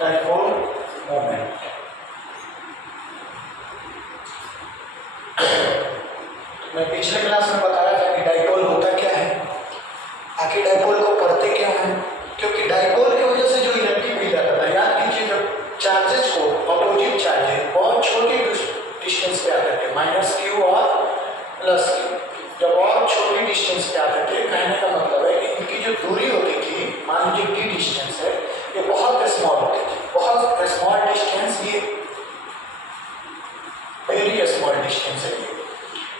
Dipole moment. मैं पिछले class में बताया था कि डाइपोल होता क्या है, आखिर डाइपोल को पढ़ते क्या है, क्योंकि डाइपोल की वजह से जो इलेक्ट्रिक फील्ड आता था, याद कीजिए जब चार्जेस को अपोजिट चार्जेस बहुत छोटे डिस्टेंस पे आते थे, -q और +q, जब बहुत छोटी डिस्टेंस पे आते थे, कहने का मतलब है कि इनकी जो दूरी होती थी, मान लीजिए d डिस्टेंस है, ये बहुत स्मॉल होती थी, बहुत स्मॉल डिस्टेंस, ये वेरी स्मॉल डिस्टेंस है।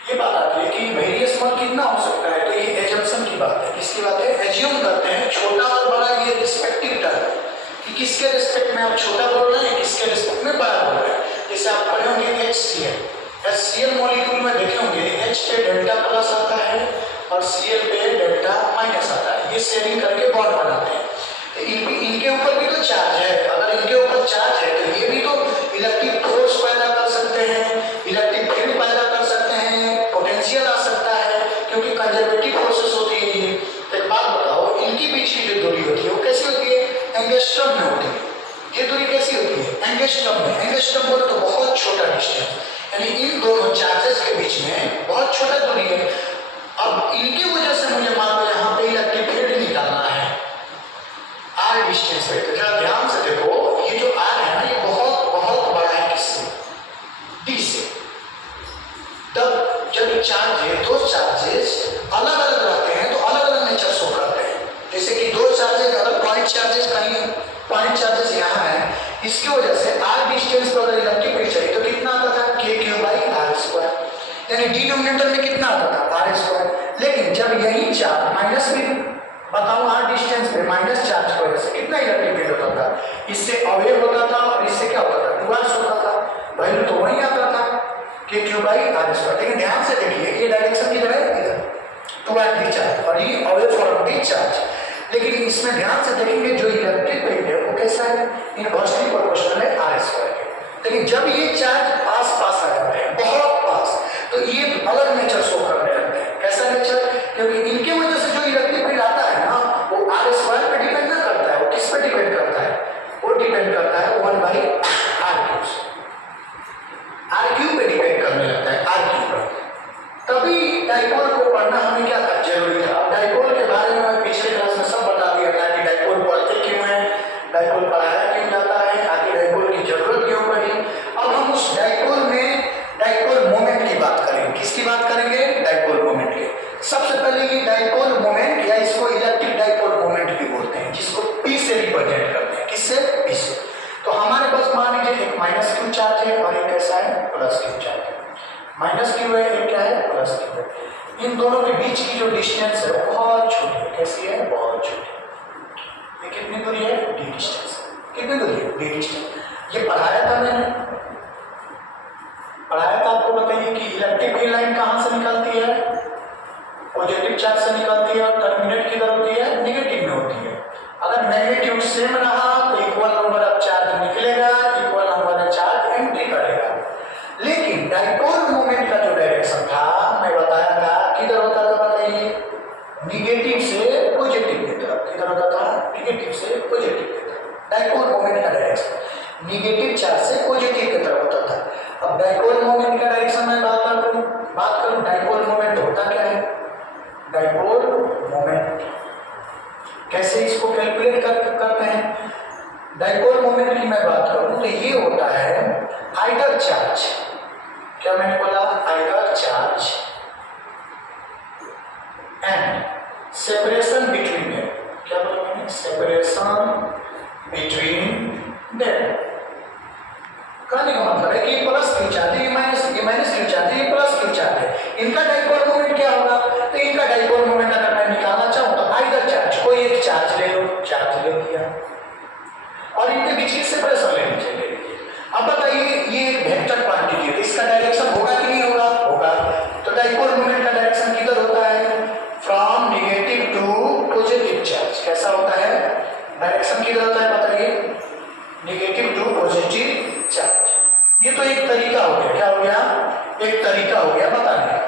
ये बात आती है कि वेरी स्मॉल कितना हो सकता है, तो ये एजम्पशन की बात है। किसकी बात है? एज्यूम करते हैं छोटा और बड़ा, ये रिस्पेक्टिव टर्म कि किसके रिस्पेक्ट में आप छोटा बोल रहे हैं, किसके रिस्पेक्ट में बड़ा बोल रहे हैं। जैसे आप पढ़े होंगे HCl मॉलिक्यूल में देखे होंगे H पे डेल्टा प्लस आता है और Cl पे डेल्टा माइनस आता है, ये शेयरिंग करके बॉन्ड बनाते हैं। तो इनके ऊपर भी तो चार्ज है, अगर इनके ऊपर चार्ज है तो ये भी तो इलेक्ट्रिक फोर्स पैदा कर सकते हैं, इलेक्ट्रिक फील्ड पैदा कर सकते हैं, पोटेंशियल आ सकता है, क्योंकि कंजर्वेटिव फोर्सेस होती है ये। तो एक बात बताओ, इनकी बीच की जो दूरी होती है वो कैसी होती है? एंगस्ट्रम में होती है। ये दूरी कैसी होती है? एंगस्ट्रम में। एंगस्ट्रम बोले तो बहुत छोटा डिस्टेंस, यानी इन दोनों चार्जेस के बीच में बहुत छोटा दूरी है। अब इनकी वजह से मुझे मान लो यहाँ पे इलेक्ट्रिक फील्ड निकालना है r डिस्टेंस पे, तो जरा ध्यान से देखो, ये जो r है ना, ये बहुत बहुत बड़ा है किससे? d से। तब जब चार्ज है, दो चार्जेस अलग अलग रहते हैं तो अलग अलग नेचर शो करते हैं। जैसे कि दो चार्जेस, अगर पॉइंट चार्जेस कहीं, पॉइंट चार्जेस यहाँ है, इसकी वजह से r डिस्टेंस पर अगर इलेक्ट्रिक फील्ड चाहिए तो कितना आता था? kq/r², यानी डिनोमिनेटर में कितना आता था? r²। लेकिन जब यही चार्ज माइनस भी बताओ, r डिस्टेंस पे माइनस चार्ज की वजह से कितना इलेक्ट्रिक फील्ड होता था? इससे अवे होता था और इससे क्या होता था? रिवर्स होता था। वैल्यू तो वही आता था kq/r²। लेकिन ध्यान से देखिए, ये डायरेक्शन किधर है? इधर, टुवर्ड द चार्ज, और ये अवे फ्रॉम द चार्ज। लेकिन इसमें ध्यान से देखेंगे जो इलेक्ट्रिक फील्ड है वो कैसा है? इनवर्सली प्रोपोर्शनल है r²। लेकिन जब ये चार्ज पास पास आ जाते हैं, बहुत पास, तो ये अलग नेचर शो करने लगते हैं। कैसा नेचर? क्योंकि इनके वजह से जो इलेक्ट्रिक फील्ड आता है ना, वो r² पे डिपेंड ना करता है, वो किस पे डिपेंड करता है? वो डिपेंड करता है 1/r³, r³ पे डिपेंड करने लगता है, r³ पर। तभी डाइपोल को पढ़ना हमें क्या था? जरूरी था। अब डाइपोल के बारे में मैं पिछले क्लास में सब बता दिया था कि डाइपोल पढ़ते क्यों है, डाइपोल पढ़ाया क्यों जाता है, आगे डाइपोल की जरूरत क्यों पड़ी। अब हम उस डाइपोल में डाइपोल मोमेंट की बात करेंगे। किसकी बात करेंगे? डाइपोल मोमेंट की। सबसे पहले ये डाइपोल मोमेंट, या इसको इलेक्ट्रिक डाइपोल मोमेंट भी बोलते हैं, जिसको P से रिप्रेजेंट करते हैं। किससे? P से। तो हमारे पास मान लीजिए एक -q चार्ज है और एक कैसा है? +q चार्ज है। -q है, एक क्या है? +q है। इन दोनों के बीच की जो डिस्टेंस है बहुत छोटी है। कैसी है? बहुत छोटी। ये कितनी दूरी है? d distance. कितनी दूरी है? d distance. ये पढ़ाया था मैंने, पढ़ाया था आपको। बताइए कि इलेक्ट्रिक फील्ड लाइन कहाँ से निकलती है? पॉजिटिव चार्ज से निकलती है और टर्मिनेट किधर होती है? नेगेटिव में होती है। अगर मैग्नीट्यूड सेम रहा तो इक्वल नंबर ऑफ चार्ज निकलेगा, equal number of charge entry करेगा। लेकिन डाइपोल मोमेंट का जो डायरेक्शन था, मैं बताया था किधर होता था? बताइए, निगेटिव से पॉजिटिव की तरफ। किधर होता था? निगेटिव से पॉजिटिव की तरफ। डाइपोल मोमेंट का डायरेक्शन निगेटिव चार्ज से पॉजिटिव की तरफ होता था। अब डाइपोल मोमेंट का डायरेक्शन में बात करूं, डाइपोल मोमेंट होता क्या है? डाइपोल मोमेंट कैसे इसको कैलकुलेट करते हैं? डाइपोल मोमेंट की मैं बात करूं तो ये होता है आइडर चार्ज। क्या मैंने बोला? आइडर charge and separation between them. क्या बोला मैंने? Separation between them. कहने का मतलब है कि +q चार्ज है, ये -q चार्ज है, ये +q चार्ज है। इनका डाइपोल मोमेंट क्या होगा? तो इनका डाइपोल मोमेंट अगर मैं निकालना चाहूँ तो आइदर चार्ज, कोई एक चार्ज ले लो, चार्ज ले लिया, और इनके बीच की सेपरेशन ले लीजिए। अब बताइए, ये एक वेक्टर क्वांटिटी है, इसका डायरेक्शन होगा कि नहीं होगा? होगा। तो डाइपोल मोमेंट का डायरेक्शन किधर होता है? From negative to positive charge. कैसा होता है? डायरेक्शन किधर होता है? बताइए, नेगेटिव टू पॉजिटिव चार्ज। ये तो एक तरीका हो गया। क्या हो गया? एक तरीका हो गया बताने का।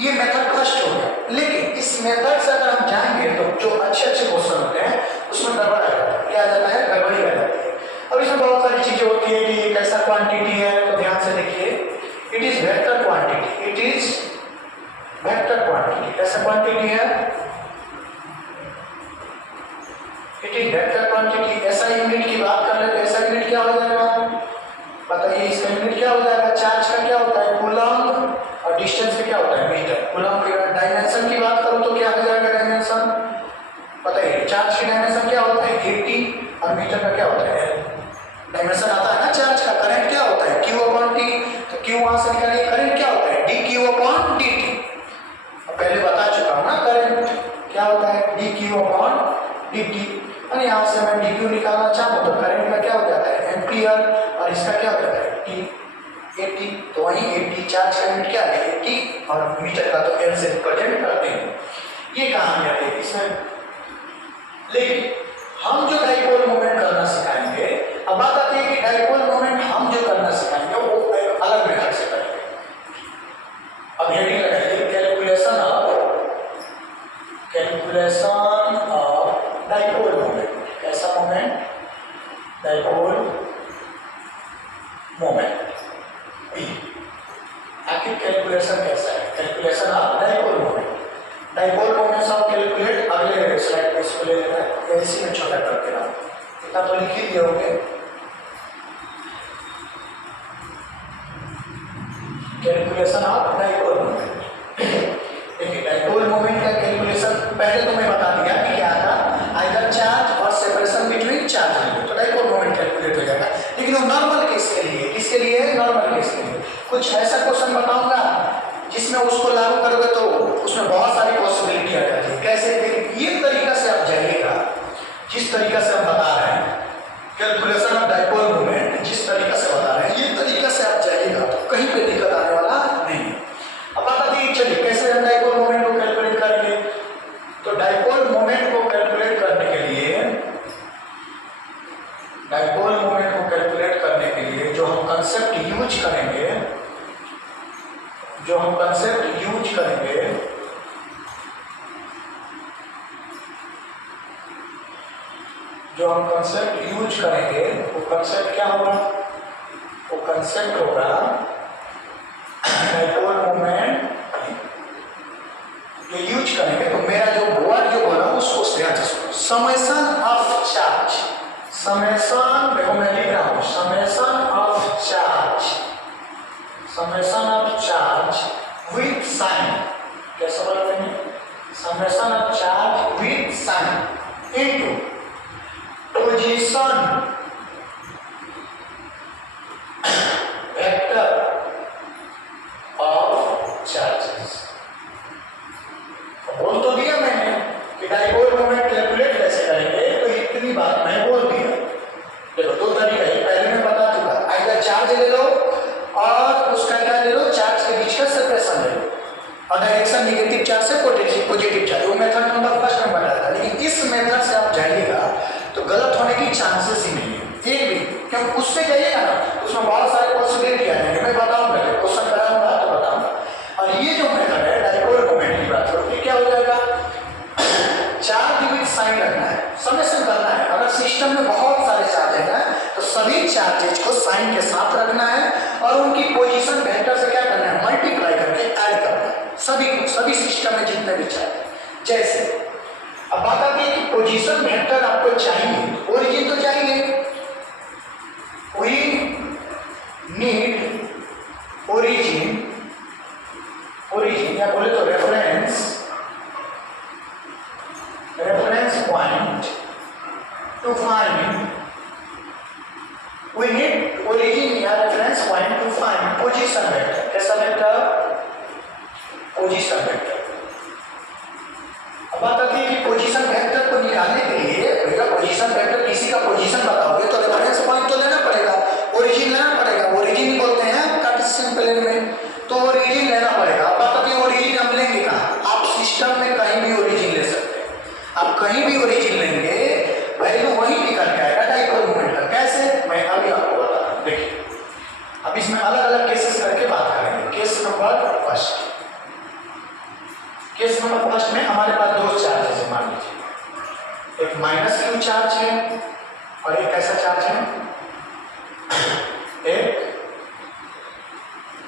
ये मेथड फर्स्ट हो गया। लेकिन इस मेथड से अगर हम जाएंगे तो जो अच्छे क्वेश्चन होते हैं उसमें गड़बड़ आ जाता है। क्या आ जाता है? गड़बड़ी आ जाती है। अब होती है कि ये कैसा क्वांटिटी है, तो ध्यान से देखिए, it is vector quantity, it is vector quantity. कैसा क्वांटिटी है? It is vector quantity. ऐसा यूनिट की बात कर रहे तो ऐसा यूनिट क्या हो जाएगा? बताइए, इसका यूनिट क्या हो जाएगा? चार्ज का क्या होता है? कूलम, और डिस्टेंस का क्या होता है? मीटर। कूलम की डायमेंशन की बात करूं तो क्या हो जाएगा डायमेंशन? बताइए, चार्ज की डायमेंशन क्या होता है? 80, और मीटर का क्या होता है? डायमेंशन आता है ना चार्ज का। करंट क्या होता है? Q upon T। तो Q वहां से निकालिए, करंट क्या होता है? dQ upon dt। पहले बता चुका हूं ना, करंट क्या होता है? dQ upon dt। और यहाँ से मैं dQ निकालना चाहूँ तो करंट का क्या हो जाता है? एम्पियर, और इसका क्या हो जाता है? T 80। तो वही 80 चार्ज का यूनिट क्या है? 80, और मीटर का तो L से रिप्रेजेंट करते हैं। ये कहानी है इसमें। लेकिन हम जो डाइपोल मोमेंट करना सिखाएंगे, अब बात आती है कि डाइपोल मोमेंट हम जो करना सिखाएंगे वो अलग मेथड से करेंगे। अब हेडिंग लगाइए, कैलकुलेशन ऑफ डाइपोल मोमेंट। कैसा मोमेंट? Dipole moment. आखिर कैलकुलेशन कैसा है? Calculation of dipole moment. Dipole moments of calculate अगले स्लाइड पे इसको ले लेना है, इसी में छोटा करके रहा इतना तो लिख ही दिए होंगे। Calculation of dipole moment. देखिए, डाइपोल मोमेंट का कैलकुलेशन पहले तो मैं बता दिया कि क्या था, आइदर चार्ज और सेपरेशन बिटवीन चार्ज, तो डाइपोल मोमेंट कैलकुलेट हो जाएगा। लेकिन वो नॉर्मल केस के लिए, किसके लिए? नॉर्मल केस के लिए। कुछ ऐसा क्वेश्चन बताऊंगा जिसमें उसको लागू करोगे तो उसमें बहुत सारी पॉसिबिलिटी आ जाती है। कैसे? ये तरीका से आप जाइएगा, जिस तरीका से हम बता रहे हैं कैलकुलेशन ऑफ डाइपोल मोमेंट, जिस तरीका से बता रहे हैं ये तरीका से आप जाइएगा तो कहीं पे दिक्कत आने वाला नहीं। अब बता दी, चलिए कैसे हम डाइपोल मोमेंट को कैलकुलेट करेंगे। तो डाइपोल मोमेंट को कैलकुलेट करने के लिए, डाइपोल मोमेंट को कैलकुलेट करने के लिए जो हम कंसेप्ट यूज करेंगे, जो हम कंसेप्ट यूज करेंगे वो कंसेप्ट क्या होगा? वो कंसेप्ट होगा डाइपोल मोमेंट जो यूज करेंगे। तो मेरा जो वर्ड जो बोला उसको ध्यान से सुनो। समेशन ऑफ चार्ज, समेशन, देखो मैं लिख रहा हूं, summation of charge, summation of charge with sign. कैसे बोलेंगे? Summation of charge with sign into position vector of charges. बोल तो दिया मैंने कि डाइपोल मोमेंट कैलकुलेट कैसे करेंगे, तो इतनी बात मैं बोल दिया। देखो दो तरीका है, पहले मैं बता चुका, आइदर चार्ज ले लो और उसका क्या ले लो, चार्ज के बीच का सेपरेशन ले लो, और डायरेक्शन नेगेटिव चार्ज से पॉजिटिव चार्ज। वो मेथड नंबर फर्स्ट में बताया था। लेकिन इस मेथड से आप जाइएगा तो गलत होने की चांसेस ही नहीं है एक भी, क्योंकि उससे जाइएगा ना उसमें बहुत सारे पॉसिबिलिटी आ जाएंगे। मैं बताऊंगा, क्वेश्चन कराऊंगा तो बताऊंगा। और ये जो मेथड है डाइपोल मोमेंट की बात करो, क्या हो जाएगा? चार्ज विद साइन रखना है, समेशन करना है। अगर सिस्टम में बहुत सारे चार्ज है ना तो सभी चार्जेज को साइन के साथ रखना है और उनकी पोजीशन वेक्टर से क्या करना है? मल्टीप्लाई करके ऐड करना है सभी सिस्टम में जितने भी चार्ज। जैसे अब बात आती है कि पोजीशन वेक्टर आपको चाहिए, ओरिजिन तो चाहिए, वी नीड ओरिजिन या बोले तो reference point to find, we need origin या reference point to find position vector. कैसा वेक्टर? Position vector. अब बात आती है कि पोजीशन वेक्टर को निकालने के लिए भैया पोजीशन वेक्टर किसी का पोजीशन बताओगे तो रेफरेंस पॉइंट तो लेना पड़ेगा, ओरिजिन लेना पड़ेगा। ओरिजिन बोलते हैं कार्टेशियन प्लेन में, तो ओरिजिन लेना पड़ेगा। अब बात आती है ओरिजिन हम लेंगे कहाँ? आप सिस्टम में कहीं भी ओरिजिन ले सकते हैं। आप कहीं भी ओरिजिन लेंगे वैल्यू वही निकल के आएगा डाइपोल मोमेंट का। कैसे? मैं अभी आपको बता रहा हूँ। देखिए अब इसमें अलग अलग केसेस करके बात करेंगे। Case number first, case number first में हमारे पास दो चार्जेस है। मान लीजिए एक माइनस क्यू चार्ज है और एक कैसा चार्ज है? एक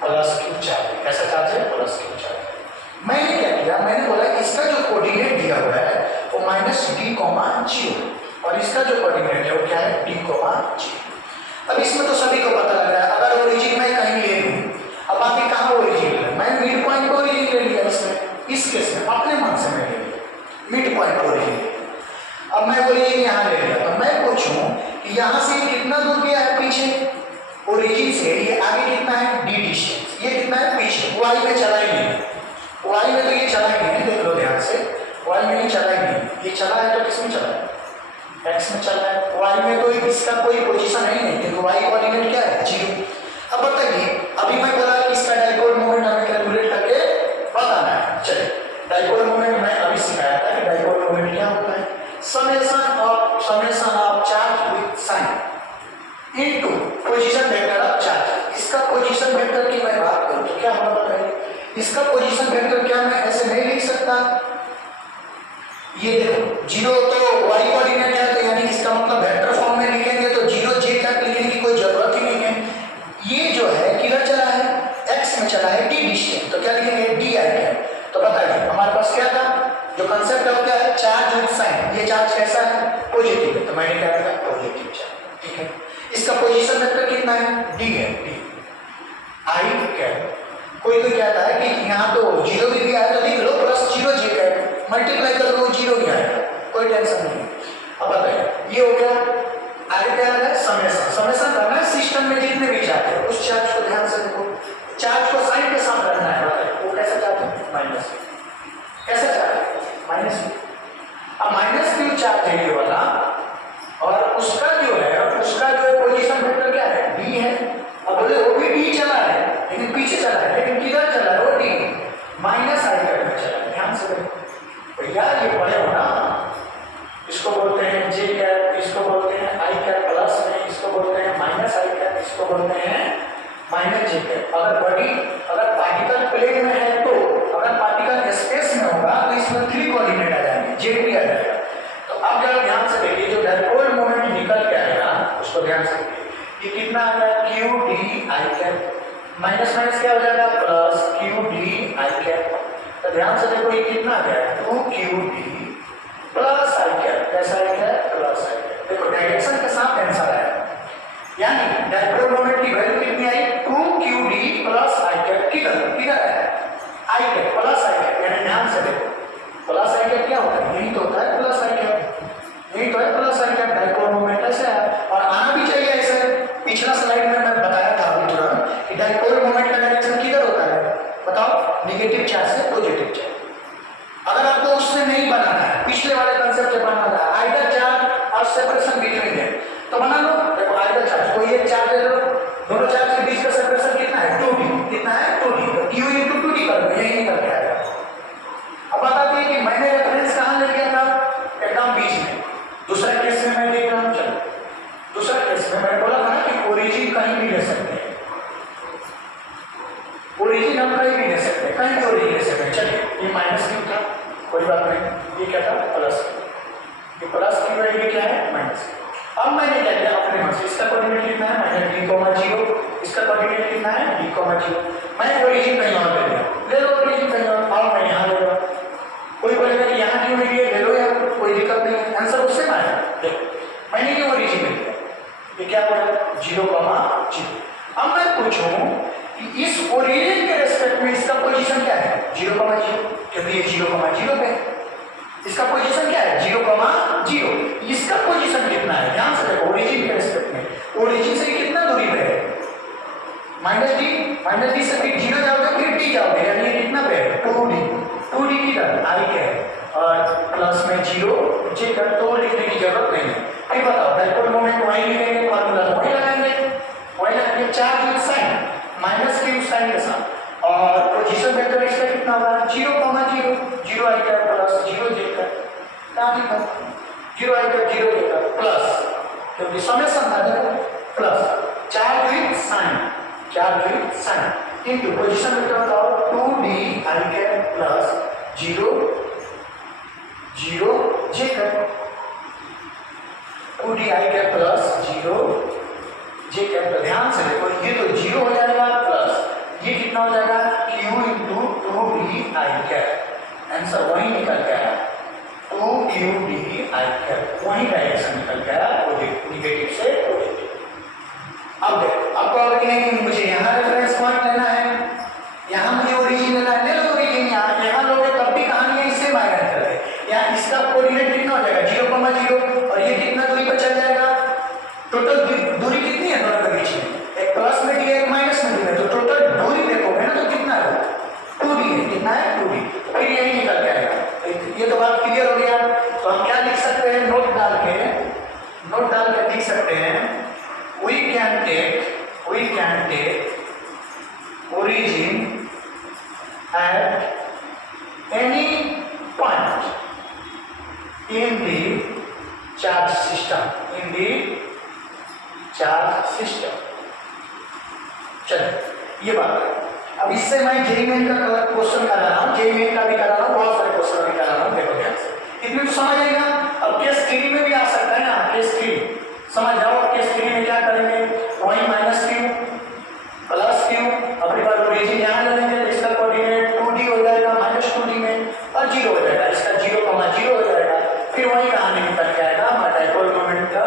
प्लस क्यू चार्ज। कैसा चार्ज है? Plus Q charge. मैंने क्या किया, मैंने बोला इसका जो कोऑर्डिनेट दिया हुआ है वो -d,0 और इसका जो कोऑर्डिनेट है वो क्या है? d,0। अब इसमें तो सभी को पता लग रहा है, अगर ओरिजिन मैं कहीं ले लूं, अब बाकी कहाँ ओरिजिन है? मैं मिड पॉइंट को ओरिजिन ले लिया इसमें, इस केस में अपने मन से मैं ले लिया मिड पॉइंट ओरिजिन। अब मैं ओरिजिन यहाँ ले लिया, तो मैं पूछूं कि यहाँ से कितना दूर गया है पीछे ओरिजिन से, ये आगे कितना है? d distance. ये कितना है? पीछे y में चला ही नहीं, y में तो ये चला ही नहीं, देख लो ध्यान से, y में नहीं चला ही नहीं। ये चला है तो किसमें चला है? x में चला है। y में तो इसका कोई पोजीशन है ही नहीं, क्योंकि y कोऑर्डिनेट क्या है? 0। अब बताइए, अभी मैं बोला कि इसका डाइपोल मोमेंट हमें कैलकुलेट करके बताना है। चलिए, डाइपोल मोमेंट मैं अभी सिखाया था कि डाइपोल मोमेंट क्या होता है? Summation of charge with sign into position vector of charge. इसका पोजीशन वेक्टर की मैं बात करूं तो क्या होगा बताइए? इसका पोजीशन वेक्टर क्या मैं ऐसे नहीं लिख सकता? ये देखो 0 तो y कोऑर्डिनेट है, तो यानी इसका मतलब वेक्टर फॉर्म में लिखेंगे तो 0 j तक लिखने की कोई जरूरत ही नहीं है। ये जो है किधर चला है? x में चला है, d डिस्टेंस, तो क्या लिखेंगे? d i cap. तो बताइए हमारे पास क्या था? जो कांसेप्ट है क्या है? Charge with sign. ये चार्ज कैसा है? पॉजिटिव है, तो मैंने क्या लिखा? Positive charge. ठीक है, इसका पोजीशन वेक्टर कितना है? d है, d i कैप। कोई कहता है कि यहाँ तो 0 भी दिया है तो लिख लो +0 j कैप, मल्टीप्लाई कर लो 0 नहीं आएगा, कोई टेंशन नहीं। अब बताइए, ये हो गया। आगे क्या है? समेशन। समेशन करना है सिस्टम में जितने भी चार्ज है उस चार्ज को ध्यान से देखो, चार्ज को साइन के साथ रखना है। बताइए वो कैसा चार्ज है? माइनस। कैसा चार्ज है? माइनस। अब -q चार्ज है ये वाला, और उसका जो है पोजीशन वेक्टर क्या है? d है। अब बोले वो भी d चला है, लेकिन पीछे चला है, लेकिन किधर चला है? वो d -i कैप में चला है। ध्यान से देखो भैया, ये पढ़े हो ना, इसको बोलते हैं j कैप, इसको बोलते हैं i कैप प्लस में, इसको बोलते हैं -i कैप, इसको बोलते हैं -j कैप। अगर पार्टिकल प्लेन में है तो, अगर पार्टिकल स्पेस में होगा तो इसमें 3 कोऑर्डिनेट आ जाएंगे, j भी आ जाएगा। तो अब जरा ध्यान से देखिए, जो डाइपोल मोमेंट निकल के आएगा उसको ध्यान से देखिए, ये कितना आ गया? q d i cap, minus minus क्या हो जाएगा? Plus q d i cap. तो ध्यान से देखो ये कितना आ गया? 2qd plus i cap. कैसा है? क्या प्लस i कैप। देखो डायरेक्शन के साथ आंसर आया, यानी डाइपोल मोमेंट की वैल्यू कितनी आई? 2qd plus i cap. किधर है? i cap plus i cap. यानी ध्यान से देखो, प्लस i कैप क्या होता है? यही तो होता है प्लस i कैप, यही तो है plus i cap. Dipole moment ऐसे है, और आना भी चाहिए ऐसे। पिछला स्लाइड में मैं बताया था अभी तुरंत कि डाइपोल मोमेंट का डायरेक्शन किधर होता है? बताओ, नेगेटिव चार्ज से पॉजिटिव चार्ज। अगर आपको उससे नहीं बनाना है, पिछले वाले कांसेप्ट से बनाना है, आइडर चार्ज और सेपरेशन बिटवीन है, तो बना लो। देखो आइडर चार्ज, कोई एक चार्ज ले लो, दोनों चार्ज के बीच का सेपरेशन कितना है? 2d। कितना है? 2d। तो q × 2d कर दो, यही निकल के आएगा। अब बताते हैं कि मैंने रेफरेंस कहाँ ले लिया था? एकदम बीच में। दूसरा केस में मैं देख रहा हूँ, चलो दूसरा केस में मैंने बोला था ना कि ओरिजिन कहीं भी ले सकते हैं, ओरिजिन हम कहीं भी ले सकते हैं, कहीं भी ओरिजिन ले सकते हैं। चलिए, ये -q था, कोई बात नहीं, ये क्या था? प्लस। ये प्लस q है, ये क्या है? माइनस। अब मैंने क्या किया? अपने मन से इसका कोऑर्डिनेट कितना है? -d,0, इसका कोऑर्डिनेट कितना है? d,0। मैं ओरिजिन कहीं और ले लिया, ले लो ओरिजिन कहीं और, और मैं यहाँ ले लूँगा। कोई बोलेगा कि यहाँ क्यों नहीं लिए? ले लो यार, कोई दिक्कत नहीं है, आंसर उससे ना आया। देखो मैंने ये ओरिजिन ले लिया, ये क्या हो गया? 0,0। अब मैं पूछूं कि इस ओरिजिन के रेस्पेक्ट में इसका पोजीशन क्या है? 0,0, क्योंकि ये 0,0 पे। इसका पोजीशन क्या है? 0,0। इसका पोजीशन कितना है? ध्यान से देखो, ओरिजिन के रेस्पेक्ट में ओरिजिन से कितना दूरी पे है? -d से फिर 0 जाओगे, फिर d जाओगे, यानी ये कितना पे है? 2d किधर? i कैप, और प्लस में 0 j कैप। तो लिखने की जरूरत नहीं है। अभी बताओ, डाइपोल मोमेंट वही लिखेंगे, फार्मूला वही लगाएंगे, charge with sign, -q sign के साथ, और पोजीशन वेक्टर इसका कितना होगा? 0,0, 0 i cap plus 0 j cap. क्या लिखा? 0 i cap 0 j cap plus, क्योंकि समेशन था, देखो plus charge with sign into position vector बताओ 2d i cap plus 0 j cap. 2d i cap plus 0 j cap. I cap, answer वही निकल के आया, 2q d आई कैप, वही direction निकल के आया, पॉजिटिव, निगेटिव से पॉजिटिव। अब देखो, आपको अब कि नहीं मुझे यहाँ रेफरेंस पॉइंट लेना है, यहाँ मुझे ओरिजिन लेना है, ले लो ओरिजिन, यहाँ लोगे तब भी कहानी है इससे माइनस कर रहे हैं। यहाँ इसका कोऑर्डिनेट कितना हो जाएगा 0,0 और ये कितना दूरी पर चल जाएगा, टोटल दूरी कितनी है दोनों के बीच में, एक प्लस में दी है एक माइनस में दी है, तो टोटल दूरी देखोगे ना तो कितना है 2d है, कितना है 2d, फिर यही निकल के आएगा। ये तो बात क्लियर हो गया। तो हम क्या लिख सकते हैं, नोट डाल के लिख सकते हैं, we can take origin at any point in the charge system, चलिए ये बात है। अब इससे मैं जेई मेन का क्वेश्चन करा रहा हूँ, जेई मेन का भी करा रहा हूँ, बहुत सारे क्वेश्चन भी करा रहा हूँ, देखो ध्यान से, इतनी तो समझ आएगा। अब केस 3 में भी आ सकता है ना, केस 3 समझ जाओ, केस 3 में क्या करेंगे, वही माइनस क्यू प्लस क्यू, अपनी बार ओरिजिन यहाँ ले लेंगे, इसका कोऑर्डिनेट 2d हो जाएगा माइनस 2d में और 0 हो जाएगा, इसका 0,0 हो जाएगा, फिर वही कहानी निकल के आएगा, डाइपोल मोमेंट का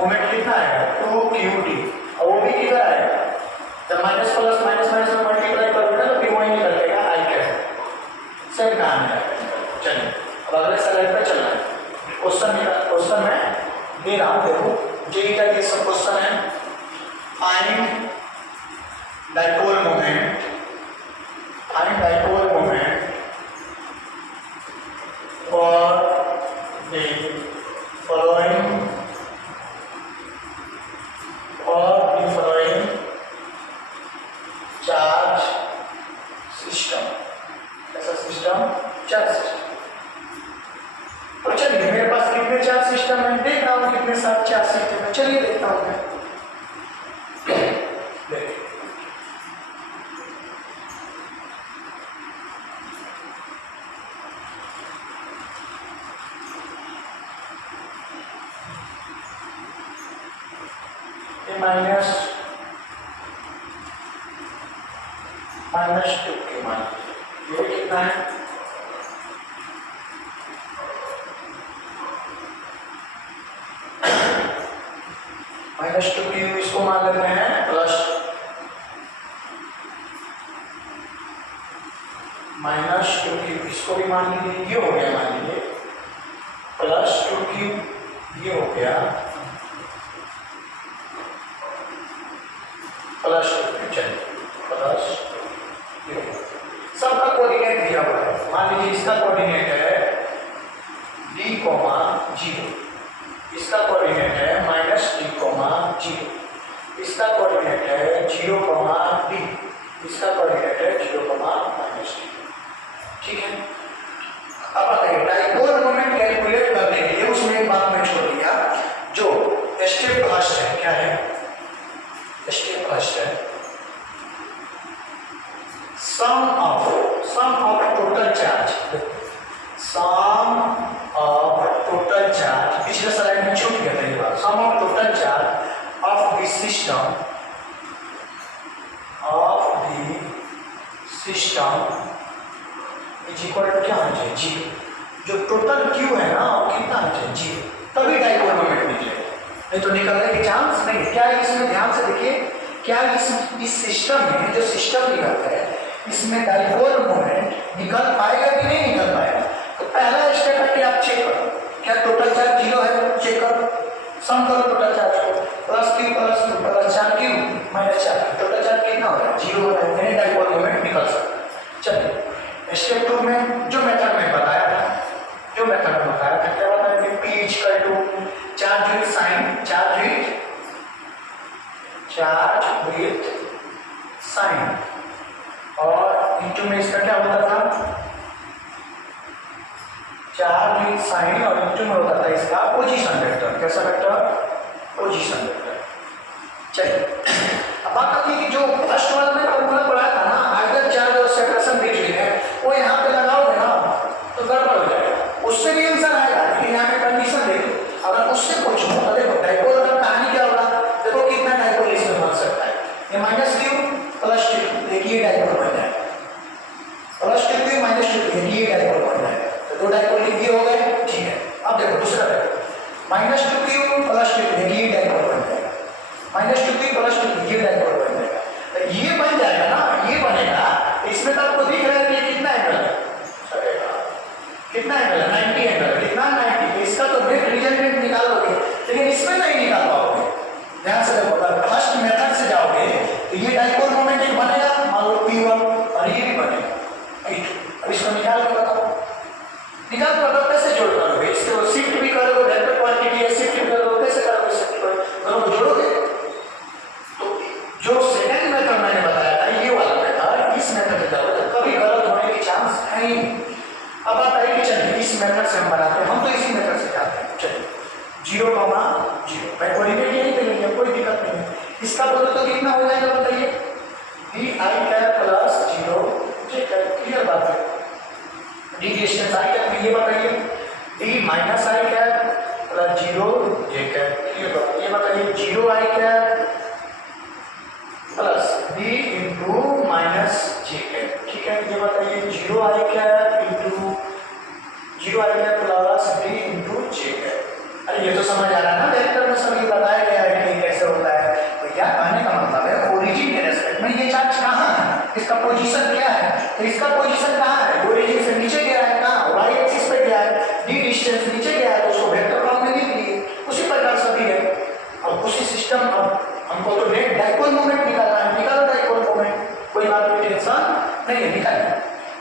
मोमेंट कितना आएगा 2qd, और वो भी किधर आएगा, जब माइनस प्लस माइनस माइनस में मल्टीप्लाई करोगे तो फिर वही निकल जाएगा आई कैप, सेम कहानी आएगा। चलिए अब अगले स्लाइड पे चलना है, क्वेश्चन में दे रहा हूँ, देखो जेई का ये सब क्वेश्चन है, find dipole moment for the following charge system, ऐसा सिस्टम चार्ज सिस्टम। तो चलिए मेरे पास कितने चार्ज सिस्टम है, देख रहा हूँ कितने सारे चार्ज सिस्टम है, चलिए देखता हूँ मैं। माइनस 2 के मान ये कितना है, -2q, इसको मान लेते हैं प्लस -2q, इसको भी मान लीजिए, ये हो गया, मान लीजिए प्लस 2q, ये हो गया प्लस 2q, चलिए प्लस सबका कोऑर्डिनेट दिया हुआ है, मान लीजिए इसका कोऑर्डिनेट है d, 0, इसका कोऑर्डिनेट है -d, 0, इसका कोऑर्डिनेट है 0, d, इसका कोऑर्डिनेट है 0, -d, ठीक है। अब बताइए डाइपोल मोमेंट कैलकुलेट करने के लिए उसमें एक बात मैं छोड़ दिया, जो स्टेप फर्स्ट है, क्या है स्टेप फर्स्ट है, sum of total charge, पिछले स्लाइड में छूट गया था ये बात, sum of total charge of the system is equal to क्या होना चाहिए, 0, जो टोटल Q है ना वो कितना होना चाहिए 0, तभी डाइपोल मोमेंट निकलेगा, नहीं तो निकलने के चांस नहीं। क्या इसमें ध्यान से देखिए, क्या इस सिस्टम में जो सिस्टम निकलता है इसमें डाइपोल मोमेंट निकल पाएगा कि नहीं निकल पाएगा। तो पहला स्टेप है कि आप चेक करो क्या टोटल चार्ज 0 है, चेक करो, सम करो टोटल चार्ज को, plus q plus 4q minus 4q, total charge कितना हो रहा है 0 हो रहा है, यानी डाइपोल मोमेंट निकल सकता है। चलिए स्टेप 2 में जो मेथड में बताया था, क्या बताया कि p equal to charge with sign, और इंटू में इसका क्या होता था चार्ज विथ साइन, और इंटू में होता था इसका पोजीशन वेक्टर, कैसा वेक्टर, पोजीशन वेक्टर। चलिए अब बात आती है कि जो फर्स्ट वाला में फॉर्मूला पढ़ा था ना, आइदर चार्ज और सेपरेशन बिटवीन है, वो यहाँ पे लगाओगे ना तो गड़बड़ हो जाएगा, उससे भी आंसर आएगा, लेकिन यहाँ पे कंडीशन देखो, अगर उससे पूछो तो देखो डाइपोल का कहानी क्या होगा, देखो कितना डाइपोल इसमें बन सकता है, ये -q प्लस 2, देखिए डाइपोल बन जाएगा, प्लस 2q माइनस 2q, निकाल करो, कैसे जोड़ करोगे? इसको शिफ्ट भी करोगे, वेक्टर क्वांटिटी है, शिफ्ट भी करोगे, कैसे करोगे? शिफ्ट करोगे, जोड़ोगे। तो जो सेकंड मेथड मैंने बताया था, ये वाला मेथड, इस मेथड में करोगे तो कभी गलत होने की चांस है ही नहीं। अब आप आइए कि चलिए इस मेथड से हम बनाते हैं, हम तो इसी मेथड से जाते हैं। चलिए 0,0 मैं कोऑर्डिनेट यही पे लिया, कोई दिक्कत नहीं है। इसका बोलो तो कितना हो जाएगा बताइए? D I cap plus 0 J cap, clear बात है। डी डिस्टेंस आई कैप में ये बताइए, D minus I cap plus 0 J cap, clear बात। ये बताइए 0 I cap plus D into minus J cap, ठीक है। ये बताइए 0 I cap into 0 I cap plus D into J cap. अरे ये तो समझ आ रहा है ना, वेक्टर में सभी बताया गया है कि कैसे होता है। तो क्या कहने का मतलब है, ओरिजिन के रेस्पेक्ट में ये चार्ज कहाँ है, इसका पोजीशन क्या है? तो इसका पोजीशन कहाँ है? ओरिजिन से नीचे गया है, कहाँ? वाई एक्सिस पे गया है, डी डिस्टेंस नीचे गया है, तो उसको वेक्टर फॉर्म में लिख लिए। उसी प्रकार सभी है। अब उसी सिस्टम, अब हमको तो नेट डाइपोल मोमेंट निकालना है, निकालो डाइपोल मोमेंट, कोई बात कोई टेंशन नहीं है, निकालिए।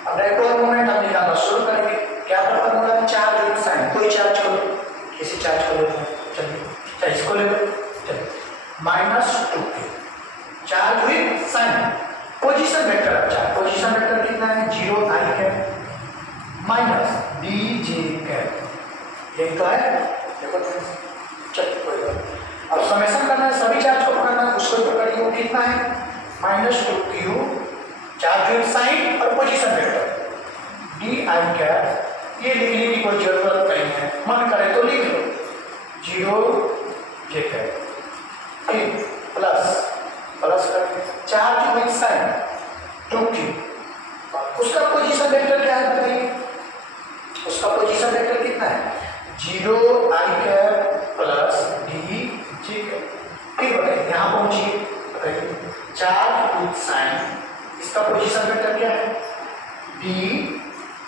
अब डाइपोल मोमेंट हम निकालना शुरू करेंगे। क्या फॉर्मूला है? Charge with sign. कोई चार्ज को लो, किसी चार्ज को लेते हैं, चलिए इसको ले लो, चलिए -2 charge with sign, position vector. अच्छा पोजीशन वेक्टर कितना है? 0 I cap minus D J cap, यही तो है। देखो चलिए कोई बात। अब समेशन करना है, सभी चार्ज को पकड़ना है, उसको पकड़िए। वो कितना है? -2q चार्ज विद साइन और position vector D I cap. ये लिखने की कोई जरूरत नहीं है, मन करे तो लिख लो 0 जे कैप, ठीक, प्लस करके चार्ज विद साइन 2q। उसका पोजीशन वेक्टर क्या है बताइए? उसका पोजीशन वेक्टर कितना है? 0 I cap plus D J cap. फिर बताइए यहाँ पहुंचिए, बताइए चार्ज विद साइन, इसका पोजीशन वेक्टर क्या है? डी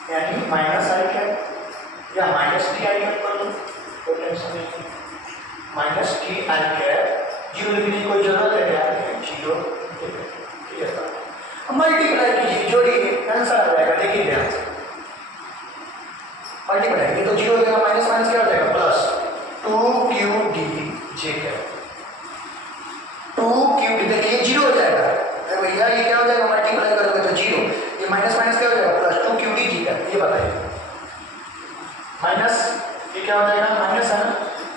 यानी माइनस आई कैप या माइनस टी आई कैप कर लो, कोई टेंशन नहीं। माइनस टी आई कैप, 0 लिखने की कोई जरूरत है क्या? 0, ठीक है। अब मल्टीप्लाई कीजिए, जोड़िए, आंसर आ जाएगा। देखिए ध्यान से मल्टीप्लाई, ये तो 0 हो जाएगा, माइनस माइनस क्या हो जाएगा? Plus 2q D J cap, 2q D, देखिए 0 हो जाएगा। अरे भैया ये क्या हो जाएगा? मल्टीप्लाई करोगे तो 0, ये माइनस माइनस क्या हो जाएगा? Plus 2q D G cap. ये बताइए माइनस, ये क्या हो जाएगा? माइनस है ना,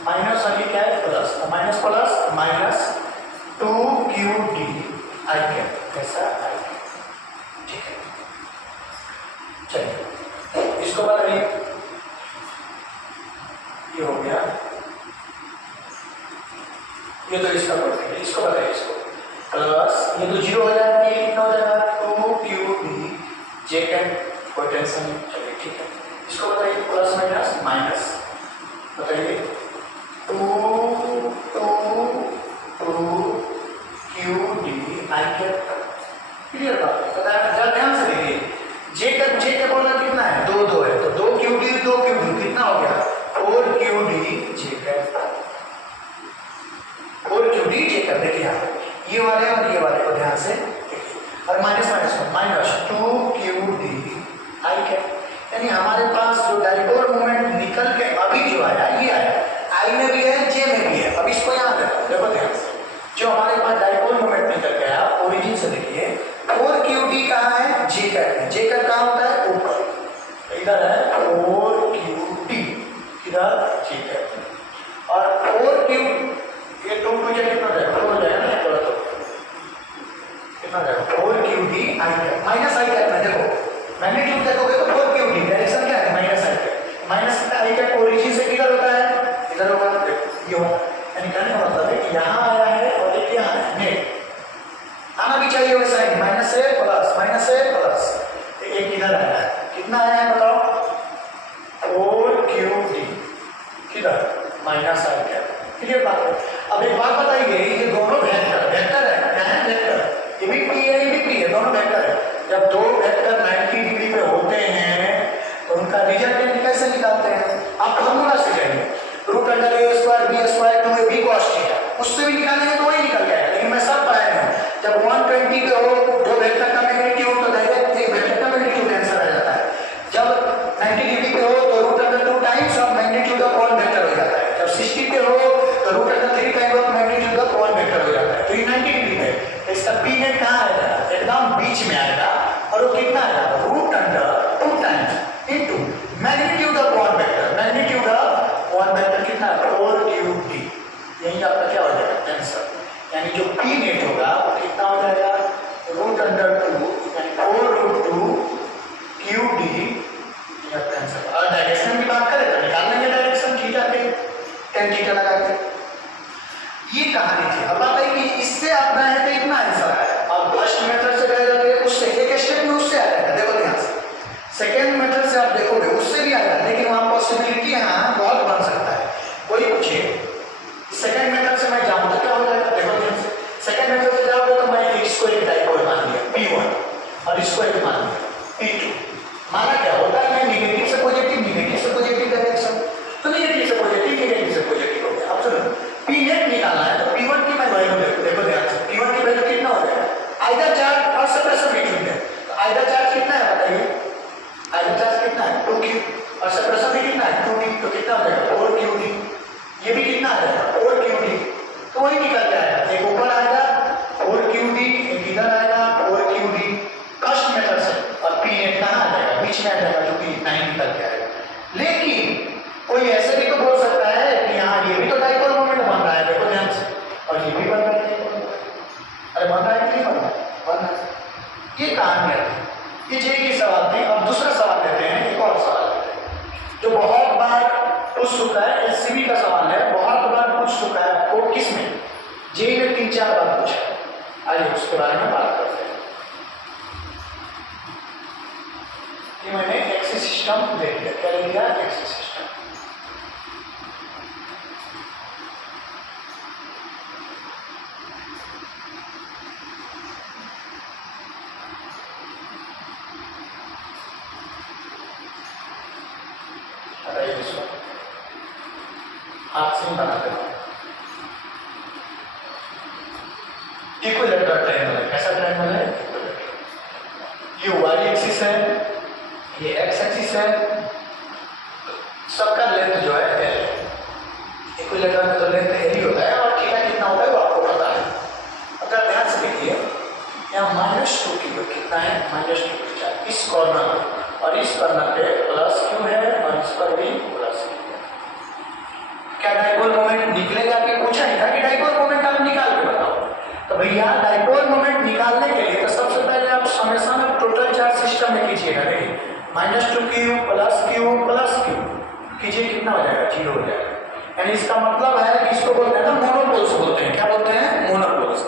माइनस और ये क्या है? Plus, minus plus minus 2q D I cap, कैसा आई कैप, ठीक है। चलिए इसको बताइए, ये हो गया, ये तो इसका क्वांटिटी है, इसको बताइए, इसको प्लस, ये तो 0 हो जाएगा, ये कितना हो जाएगा? 2q डी जे कैप, कोई टेंशन नहीं। चलिए ठीक है, इसको बताइए प्लस माइनस माइनस, बताइए 2q D I cap, clear बात है। बताया, ध्यान से देखिए, जे कैप बोलना कितना है? 2 है, तो 2q डी कितना हो गया? 4q D J cap, 4q D J cap. देखिए यहाँ ये वाले और ये वाले को ध्यान से देखिए, और minus minus 2q D I cap, यानी हमारे पास जो डाइपोल मोमेंट निकल के अभी जो आया, ये आया, आई में भी है, जे में भी है। अब इसको याद रखो, देखो ध्यान से, जो हमारे पास डाइपोल मोमेंट निकल गया ओरिजिन से, देखिए 4q डी कहाँ है? जे कैप में। जे कैप कहाँ होता है? ऊपर, इधर है 4q डी, इधर जे कैप। और 4q, ये 2 2 कितना हो जाएगा? 2 हो जाएगा ना, बोला तो कितना हो जाएगा? 4q D I cap minus I cap में। देखो मैग्नीट्यूड देखोगे तो 4q डी, डायरेक्शन क्या है? Minus I cap. Minus I cap origin से किधर होता है? इधर होगा, ये होगा। यानी कहने का मतलब है कि यहाँ आया है और एक यहाँ है, नेट आना भी चाहिए वैसा ही, माइनस से प्लस, एक इधर आया है, कितना आया है बताओ? 4q डी, किधर? माइनस आई कैप, क्लियर बात है। अब एक बात बताइए, ये दोनों वेक्टर है, क्या है? वेक्टर, ये भी p है, ये भी p है, दोनों वेक्टर है। जब दो वेक्टर 90 डिग्री पे होते हैं तो उनका रिजल्टेंट कैसे निकालते हैं? आप फॉर्मूला से जाइए, √a² b² 2ab cos theta, उससे भी निकालेंगे तो वही निकल जाएगा। लेकिन मैं सब पाया हूँ, जब 120 पे हो दो वेक्टर का मैग्नीट्यूड, तो डायरेक्ट एक वेक्टर का मैग्नीट्यूड आंसर आ जाता है। जब 90 डिग्री पे हो तो पॉइंट वेक्टर हो जाता है। जब 60 पे हो तो root under 3 kind of magnitude का पॉइंट वेक्टर हो जाता है। तो ये 90 डिग्री है, इसका पी नेट कहाँ आएगा, एकदम बीच में आएगा, और वो कितना आएगा, root under 2 times into magnitude of point vector. Magnitude of point vector कितना है, 4 क्यूब डी। यही आपका क्या हो जाएगा, आंसर। यानी जो पी नेट होगा वो कितना हो जाएगा, रूट अंडर 2 यानी 4√2 क्यूब डी। और डायरेक्शन की बात करें तो निकाल लेंगे डायरेक्शन थीटा पे, tan थीटा लगा के। ये कहानी थी। अब बताइए कि इससे आप गए हैं तो इतना आंसर है, और फर्स्ट मेथड से गए जाते उससे एक स्टेप में उससे आ जाएगा। देखो ध्यान से, सेकेंड मेथड से आप देखोगे उससे भी आएगा, लेकिन वहां पॉसिबिलिटी यहाँ बहुत बन सकता है। कोई पूछे सेकेंड मेथड से मैं जाऊं तो क्या हो जाएगा, देखो ध्यान से, सेकेंड मेथड से जाओगे तो मैं इसको एक डाइपोल मान लिया P1 और इसको एक मान लिया P2। माना क्या होता है, निगेटिव से पॉजिटिव, निगेटिव से पॉजिटिव डायरेक्शन, तो निगेटिव से पॉजिटिव, निगेटिव से पॉजिटिव हो गया। अब सुनो, पी नेट निकालना है तो P1 की मैं वैल्यू देखो ध्यान से, P1 की वैल्यू कितना हो जाएगा, आइदर चार्ज और सेपरेशन बिटवीन है। तो आइदर चार्ज कितना है बताइए, आइदर चार्ज कितना है 2q, और सेपरेशन भी कितना है 2d, तो कितना हो जाएगा 4qd। ये भी कितना आ जाएगा 4qd, तो वही निकल जाएगा, एक ऊपर आएगा 4qd, एक इधर आएगा 4qd फर्स्ट मेथड से, और पी नेट कहाँ आ जाएगा, बीच में आ जाएगा, जो कि इतना ही निकल के आएगा। लेकिन कोई ऐसे भी तो बोल सकता है कि हाँ ये भी तो डाइपोल मोमेंट बन रहा है, देखो ध्यान से, और ये भी बन रहा है, अरे बन रहा है कि नहीं बन रहा है, बन रहा है। ये कहानी है, ये जेई की सवाल थी। अब दूसरा सवाल लेते हैं, एक और सवाल लेते हैं जो बहुत बार पूछ चुका है, एससीबी का सवाल है, बहुत बार पूछ चुका है आपको, किसमें, जेई में 3-4 बार पूछा है। आइए उसके बारे में बात करते हैं। मैंने एक्सिस सिस्टम ले लिया, क्या ले लिया, एक्सिस सिस्टम। हाथ से बनाते हैं इक्विलेटरल ट्रायंगल है। कैसा ट्रायंगल है, ये वाई एक्सिस है, ये एक्स एक्सिस है, सबका लेंथ जो है एल है। इक्विलेटरल में तो लेंथ एल ही होता है, और थीटा कितना होता है वो आपको पता है। अगर ध्यान से देखिए, यहाँ -2q कितना है, -2 इस कॉर्नर में, और इस कॉर्नर पे +q है, और इस पर भी +q है। क्या डाइपोल मोमेंट निकलेगा, कि पूछा नहीं था कि डाइपोल मोमेंट आप निकाल के बताओ। तो भैया डाइपोल मोमेंट निकालने के लिए तो सबसे पहले आप summation of total charge system में कीजिएगा। देखिए -2q +q +q कीजिए, कितना हो जाएगा, 0 हो जाएगा। यानी इसका मतलब है कि इसको बोलते हैं ना मोनोपोल्स बोलते हैं, क्या बोलते हैं, मोनोपोल्स।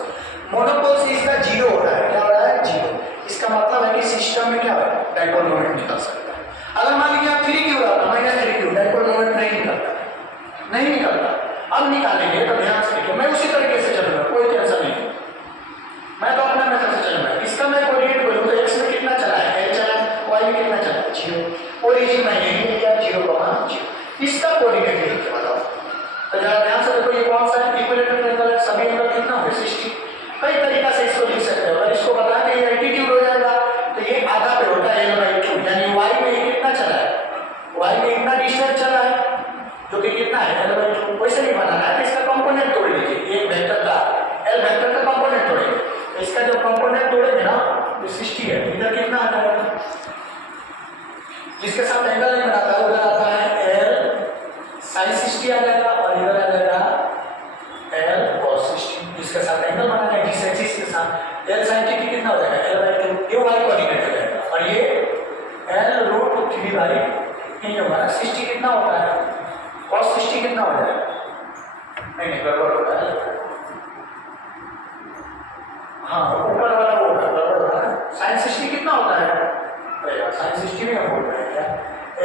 मोनोपोल्स इसका 0 हो रहा है, क्या हो रहा है, 0। इसका मतलब है कि सिस्टम में क्या है, डाइपोल मोमेंट निकल सकता है। अगर मान लीजिए आप 3q रहा -3q, डाइपोल मोमेंट नहीं निकलता, नहीं निकलता। अब निकालेंगे तो ध्यान से देखिए, मैं उसी तरीके से चलूंगा, कोई टेंशन नहीं, मैं तो अपना मेथड से चलूंगा। इसका मैं कोऑर्डिनेट बोलूँ तो एक्स में कितना चला है, एल चला है, वाई में कितना चला है, 0। ओरिजिन मैं यही लिया 0,0। इसका कोऑर्डिनेट लिख के बताओ। तो जरा ध्यान से देखो, ये कौन सा है, इक्विलेटरल ट्रायंगल है, सभी एंगल कितना होगा 60। कई तरीका से इसको लिख सकते हो। अगर इसको बता दें ये एल्टीट्यूड हो जाएगा, तो ये आधा पे होता है L/2, यानी वाई में कितना चला है, वाई में इतना डिस्टेंस चला है, जो कि कितना है L/2। वैसे नहीं बनाना है, इसका कंपोनेंट तोड़ लीजिए, एक वेक्टर का एल वेक्टर का कंपोनेंट तोड़ेंगे, तो इसका जब कंपोनेंट तोड़ेंगे ना, तो 60 है, इधर कितना आ जाएगा, जिसके साथ एंगल नहीं बनाता है उधर आता है एल sin 60 आ जाएगा, और इधर आ जाएगा एल cos 60, जिसके साथ एंगल बनाना है जिस एक्सिस के साथ, एल sin 60 कितना हो जाएगा, L/2, ये वाई कोऑर्डिनेट हो जाएगा, और ये L√3/, नहीं होगा 60 कितना होता है, cos 60 कितना हो जाएगा, नहीं गड़बड़ होता है, हाँ ऊपर वाला वो गड़बड़ होता है। sin 60 कितना होता है, अरे यार sin 60 में हम बोल रहे हैं क्या,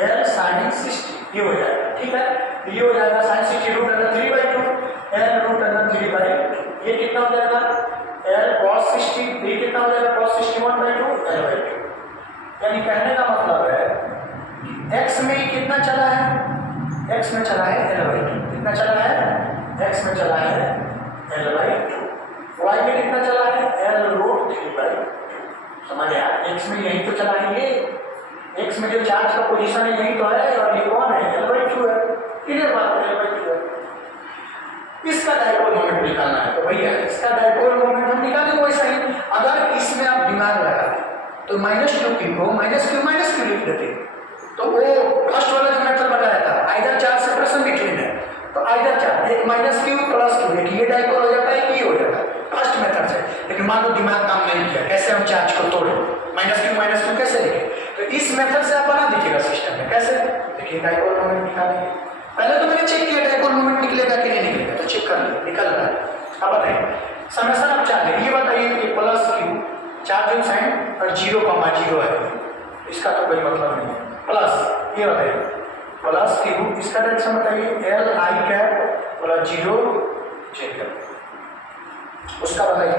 L sin 60 ये हो जाएगा, ठीक है, ये हो जाएगा sin 60 √3/2, L√3/2, ये कितना हो जाएगा L cos 60, ये कितना हो जाएगा cos 61/2 L/2। यानी कहने का मतलब है x में कितना चला है, x में चला है L/2, कितना चला है, x में चला है L/2, y में कितना चला है L√3/2। समझ आया, x में यही तो चला है, ये x में जो चार्ज का पोजीशन है यही तो है, और ये कौन है L/2 है। क्लियर बात है भाई? इसका डाइपोल मोमेंट निकालना है तो भैया इसका डाइपोल मोमेंट हम निकालेंगे वैसा ही। अगर इसमें आप दिमाग लगा तो माइनस क्यू को माइनस क्यू लिख देते, तो वो फर्स्ट वाला जो मेथड बताया था आइदर चार्ज सेपरेशन बिटवीन है, तो आइदर चार्ज एक माइनस क्यू प्लस क्यू, एक ये डाइपोल हो जाता है, ये हो जाता है फर्स्ट मेथड से। लेकिन मान लो दिमाग काम नहीं किया, कैसे हम चार्ज को तोड़े, माइनस क्यू कैसे लिखे, तो इस मेथड से आप बना दीजिएगा सिस्टम में। कैसे देखिए, डाइपोल मोमेंट निकालेंगे। पहले तो मैंने चेक किया डाइपोल मोमेंट निकलेगा कि नहीं निकलेगा, तो चेक कर लिया निकल रहा है। अब बताइए समेशन आप चार्ज, ये बताइए कि प्लस क्यू चार्ज साइन और 0,0 है, इसका तो कोई मतलब नहीं है। प्लस ये बताइए प्लस क्यू, इसका डायरेक्शन बताइए L I cap plus 0 J cap, उसका बताइए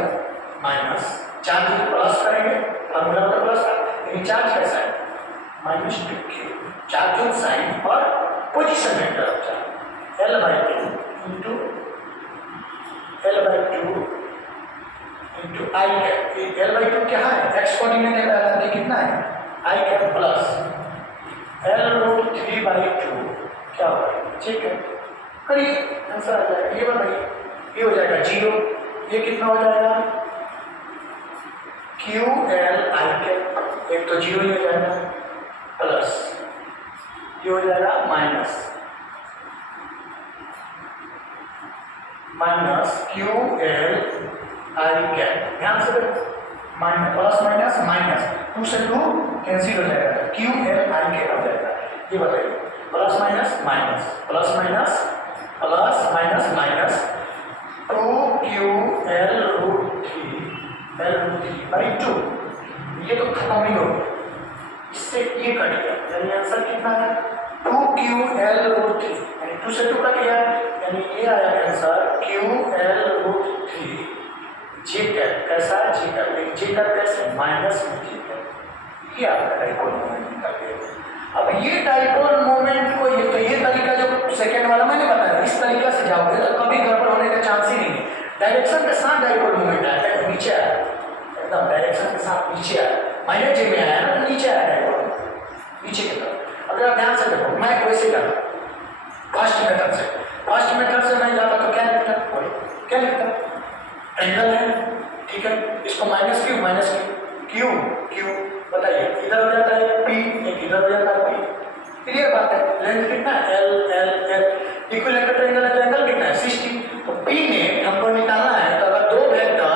माइनस चार्ज प्लस करेंगे, फॉर्मूला तो प्लस है लेकिन चार्ज कैसा है माइनस क्यू, चार्ज साइन और position vector of charge L/2 into L/2 into I cap. ये L/2 क्या है, एक्स कोऑर्डिनेट है पहले, कितना है आई कैप प्लस L√3/2 क्या होगा, ठीक है करिए आंसर आ जाएगा। ये बताइए ये हो जाएगा 0, ये कितना हो जाएगा QL आई कैप, एक तो 0 ही हो जाएगा, प्लस ये हो जाएगा माइनस QL आई कैप। ध्यान से माइनस प्लस माइनस माइनस 2 से 2 कैंसिल हो जाएगा, QL आई कैप हो जाएगा। ये बताइए plus minus minus plus minus plus minus minus 2QL√3/2, ये तो खत्म ही हो गया, इससे ये कट गया, यानी आंसर कितना है 2QL√3, यानी 2 से 2 कट गया, यानी ये आया आंसर QL√3 जे कैप। कैसा है जे कैप, जे कैप कैसे माइनस में जे कैप, ये आपका डाइपोल मोमेंट निकल गया। अब ये डाइपोल मोमेंट को ये तो ये तरीका जो सेकेंड वाला मैंने बताया, इस तरीका से जाओगे तो कभी गड़बड़ होने का चांस ही नहीं है। डायरेक्शन के साथ डाइपोल मोमेंट आया है, नीचे आया एकदम, डायरेक्शन के साथ नीचे आया, माइनस जे में आया ना तो नीचे आया डाइपोल नीचे की तरफ। अगर आप ध्यान से देखो मैं वैसे जाता फर्स्ट मेथड से मैं जाता तो क्या लिखता एंगल है, ठीक है, इसको माइनस क्यू बताइए, इधर हो जाता है P, एक इधर हो जाता है P, क्लियर बात है। लेंथ कितना है L, इक्विलेटरल ट्रायंगल का एंगल कितना है 60, तो P में हमको निकालना है, तो अगर दो वेक्टर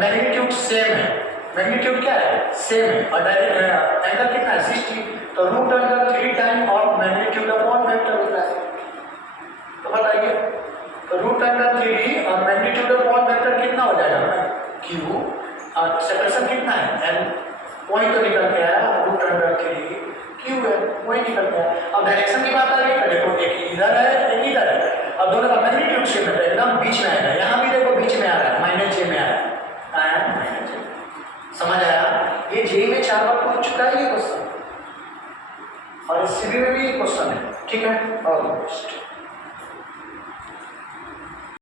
मैग्नीट्यूड सेम है, मैग्नीट्यूड क्या है सेम है और डायरेक्ट एंगल कितना है 60, तो √3 time of magnitude upon vector होता है। तो बताइए तो √3 और मैग्नीट्यूड अपॉन वेक्टर कितना हो जाएगा Q, और सेपरेशन कितना है L, वही तो निकल के आया √3 QL, वही निकल के आया। अब डायरेक्शन की बात आ रही है, देखो एक इधर है एक इधर है, अब दोनों का मैग्नीट्यूड सेम है, एकदम बीच में आएगा, यहाँ भी देखो बीच में आ रहा है माइनस जे में आया माइनस जे, समझ आया। ये जे में 4 बार पूछ चुका है ये क्वेश्चन, और इस सीबी में भी क्वेश्चन है, ठीक है। All the best.